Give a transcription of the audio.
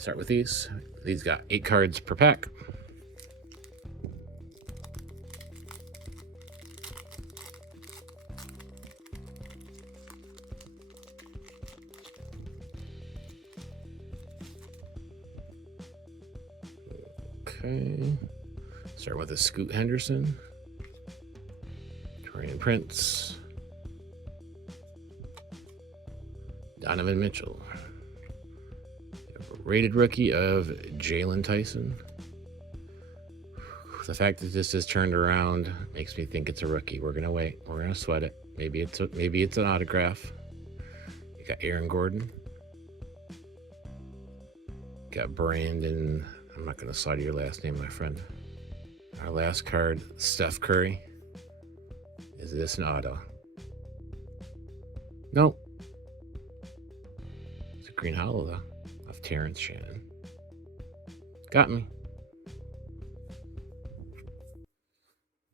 Start with these. These got 8 cards per pack. Okay. Start with a Scoot Henderson. Torian Prince. Donovan Mitchell. Rated rookie of Jalen Tyson. The fact that this is turned around makes me think it's a rookie. We're gonna wait. We're gonna sweat it. Maybe it's an autograph. You got Aaron Gordon. Got Brandon. I'm not gonna slaughter your last name, my friend. Our last card, Steph Curry. Is this an auto? Nope. It's a green hollow though, of Terrence Shannon. Got me.